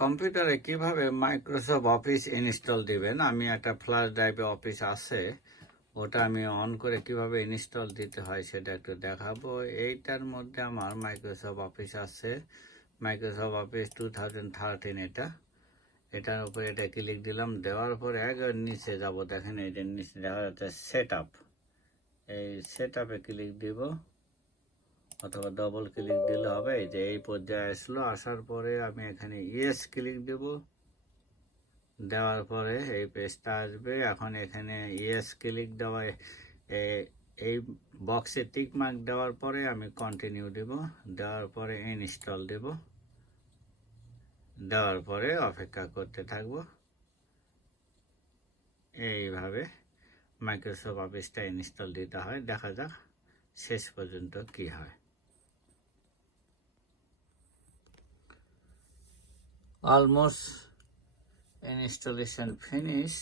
কম্পিউটারে কিভাবে Microsoft office install দিবেন, আমি একটা ফ্ল্যাশ ড্রাইভে অফিস আছে, ওটা আমি অন করে কিভাবে ইনস্টল দিতে হয় সেটা একটু দেখাবো। এইটার মধ্যে আমার মাইক্রোসফট অফিস আছে, মাইক্রোসফট অফিস 2013 এটার উপরে এটা ক্লিক দিলাম। দেওয়ার পরে একবার নিচে যাব, দেখেন এই যে নিচে দেখা যাচ্ছে সেট আপ, এই সেট আপে ক্লিক দিব অথবা ডবল ক্লিক দিলে হবে। এই যে এই পর্যায়ে আসলো, আসার পরে আমি এখানে ইয়েস ক্লিক দেব। দেওয়ার পরে এই পেজটা আসবে। এখন এখানে ইয়েস ক্লিক দেওয়া, এই বক্সে টিক মার্ক দেওয়ার পরে আমি কন্টিনিউ দেব। দেওয়ার পরে ইনস্টল দেব। দেওয়ার পরে অপেক্ষা করতে থাকব। এইভাবে মাইক্রোসফট অফিসটা ইনস্টল দিতে হয়। দেখা যাক শেষ পর্যন্ত কি হয়। Almost installation finish.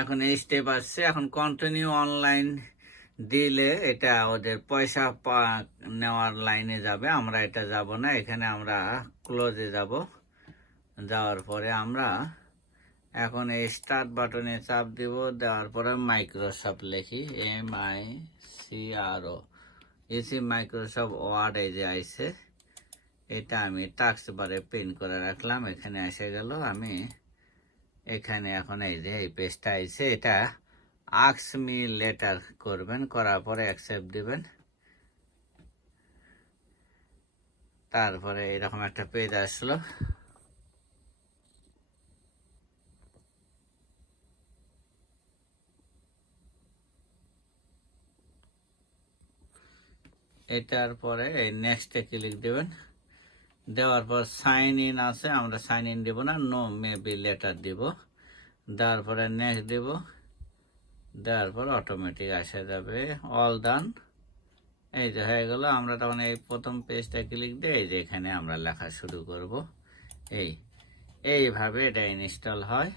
এখন এই স্টেপ আসছে, এখন কন্টিনিউ অনলাইন দিলে এটা ওদের পয়সা নেওয়ার লাইনে যাবে। আমরা এটা যাব না, এখানে আমরা ক্লোজে যাব। যাওয়ার পরে আমরা এখন এই স্টার্ট বাটনে চাপ দিব। দেওয়ার পরে মাইক্রোসফট লিখি, MICRO, এসি মাইক্রোসফট ওয়ার্ড এই যে আইছে, এটা আমি টাস্ক বারে পিন করে রাখলাম। এখানে এসে গেল। আমি এখানে এখন এই যে এই পেজটা আইছে, এটা আস্ক মি লেটার করবেন, করার পরে অ্যাকসেপ্ট দিবেন। তারপরে এরকম একটা পেজ আসলো। এটার পরে এই নেক্সটে ক্লিক দেবেন। দেওয়ার পর সাইন ইন আছে, আমরা সাইন ইন দেব না, নো মেবি লেটার দিব। দেওয়ার পরে নেক্সট দেব। দেওয়ার পর অটোমেটিক আসে যাবে অল ডান। এই যে হয়ে গেল। আমরা তখন এই প্রথম পেজটা ক্লিক দিয়ে এই যে এখানে আমরা লেখা শুরু করব। এইভাবে এটা ইনস্টল হয়।